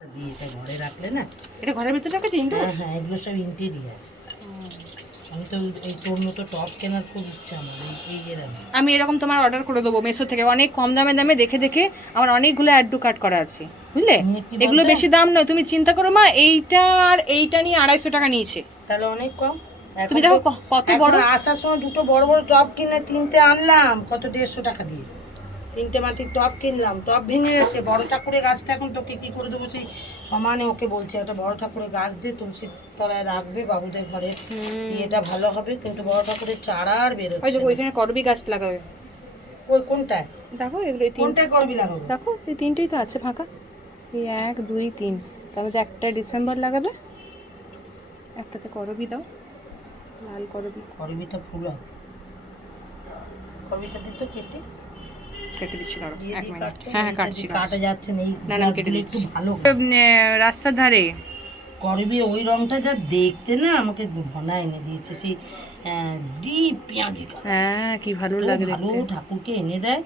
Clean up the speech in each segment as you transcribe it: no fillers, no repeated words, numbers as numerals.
এটা ঘরে রাখলে না, এটা ঘরের ভিতরে রাখেছি ইনডোর? হ্যাঁ হ্যাঁ, এগুলো সব ইন্টেরিয়ার। আমি তো এই তোর মতো টপ কেনার খুব ইচ্ছা আমার, এই আমি এরকম তোমার অর্ডার করে দেবো মেসো থেকে, অনেক কম দামে দামে দেখে দেখে আমার অনেকগুলো অ্যাড টু কার্ট করা আছে, বুঝলে? এগুলো বেশি দাম নয়, তুমি চিন্তা করো মা, এইটা আর এইটা নিয়ে 250 টাকা নিয়েছে। তাহলে অনেক কম। তুমি দেখো কত বড়। আসার সময় দুটো বড় বড় টপ কিনে 3টে আনলাম, কত 150 টাকা দিয়ে 3টে মাটির টপ কিনলাম। টপ ভেঙে গেছে, বড় ঠাকুরের গাছটা এখন তোকে কি করে দেবো, সেই সমানে ওকে বলছে একটা বড় ঠাকুরের গাছ দিয়ে তুলসীর তলায় রাখবে, বাবুদের ঘরে এটা ভালো হবে। কিন্তু বড় ঠাকুরের চারা আর বেরোচ্ছে। ওই যে ওইখানে করবি গাছ লাগাবে। ওই কোনটায়? দেখো এগুলো কোনটায় করবি লাগাবো? দেখো এই 3টেই তো আছে ফাঁকা, এই 1 2 3, তার মধ্যে একটা ডিসেম্বর লাগাবে, একটাতে করবি দাও, লাল করবি। করবিটা ফুল হবে, করবিটা দিতে কেটে কেটে দিচ্ছি, দাঁড়াও 1 মিনিট। কাটতে, হ্যাঁ হ্যাঁ কাটছি, কাটা যাচ্ছে না, এই না না কেটে গাছগুলো দিচ্ছি। একটু ভালো রাস্তার ধারে করবি, ওই রংটা যা দেখতে না, আমাকে ঘনা এনে দিয়েছে সেই ডিপ পেঁয়াজি কালার। হ্যাঁ কি ভালো লাগে ভালো দেখতে। ঠাকুরকে এনে দেয়।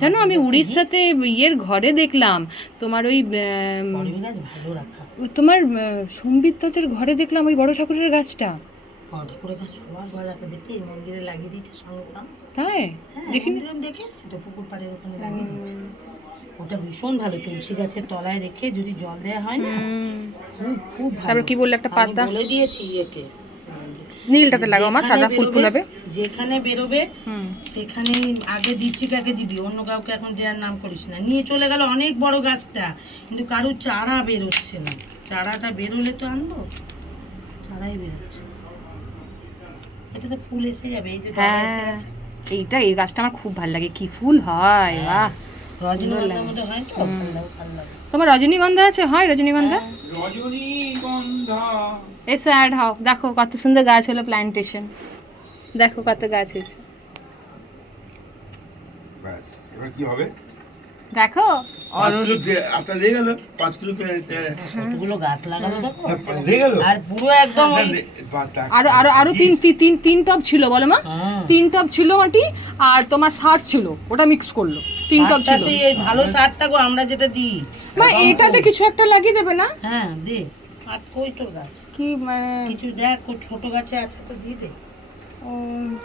জানো আমি উড়িষ্যাতে ইয়ের ঘরে দেখলাম তোমার ওই করবি গাছ ভালো রাখা, তোমার সম্বিত দত্তের ঘরে দেখলাম ওই বড় ঠাকুরের গাছটা। ঠাকুরের গাছ সবার ঘরে রাখা, দেখতে এই মন্দিরে লাগিয়ে দিয়েছে সঙ্গে সঙ্গে। তাই হ্যাঁ দেখিনি। মন্দিরে আমি দেখে এসছি তো, পুকুর পাড়ের ওখানে লাগিয়ে দিয়েছে। ওটা ভীষণ ভালো, তুলসী গাছের তলায় রেখে যদি জল দেওয়া হয় না, খুব খুব ভালো। তারপর কি বললে একটা পাতা আমি বলে দিয়েছি একে, নীলটাতে লাগাও মা, সাদা ফুল ফুলাবে। যেখানে বেরোবে সেখানে আগে দীপশিকাকে দিবি, অন্য কাউকে এখন দেওয়ার নাম করিস না। নিয়ে চলে গেল অনেক বড় গাছটা, কিন্তু কারোর চারা বেরোচ্ছে না। চারাটা বেরোলে তো আনবো, চারাই বেরোচ্ছে। এটাতে ফুল এসে যাবে, এই যে ডালে এসে গেছে। এই গাছটা আমার খুব ভালো লাগে, কি ফুল হয়, বাহ। রজনীগন্ধার মধ্যে হয় তো, ভালো লাগে। তোমার রজনীগন্ধা আছে? হয় রজনীগন্ধা। এসো অ্যাড হও, দেখো কত সুন্দর গাছ হলো, প্ল্যান্টেশন দেখো কত গাছ হয়েছে। এবার কি হবে? দেখো 5 কিলো আটা দিয়ে গেল, 5 কিলো কতগুলো গাছ লাগালো দেখো, দিয়ে গেল। আর পুরো একদম আরো আরো আরো তিন টব ছিল বলো মা, 3 টব ছিল মাটি, আর তোমার সার ছিল, ওটা মিক্স করলো, 3 টব ছিল। এই ভালো সারটা গো, আমরা যেটা দিই। মা এটাতে কিছু একটা লাগিয়ে দেবে না? হ্যাঁ দে। আর কই তোর গাছ কি মানে কিছু দেখ, ওই ছোট গাছে আছে তো দিয়ে দে। ও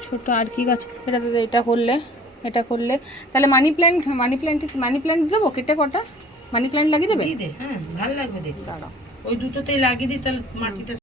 ছোট আর কি গাছ, এটাতে এটা করলে তাহলে মানি প্ল্যান্ট দেবো কেটে, কটা মানি প্ল্যান্ট লাগিয়ে দেবে? দিয়ে দে, হ্যাঁ ভালো লাগবে দেখতে। দাঁড়াও ওই দুটোতেই লাগিয়ে দিই, তাহলে মাটিটা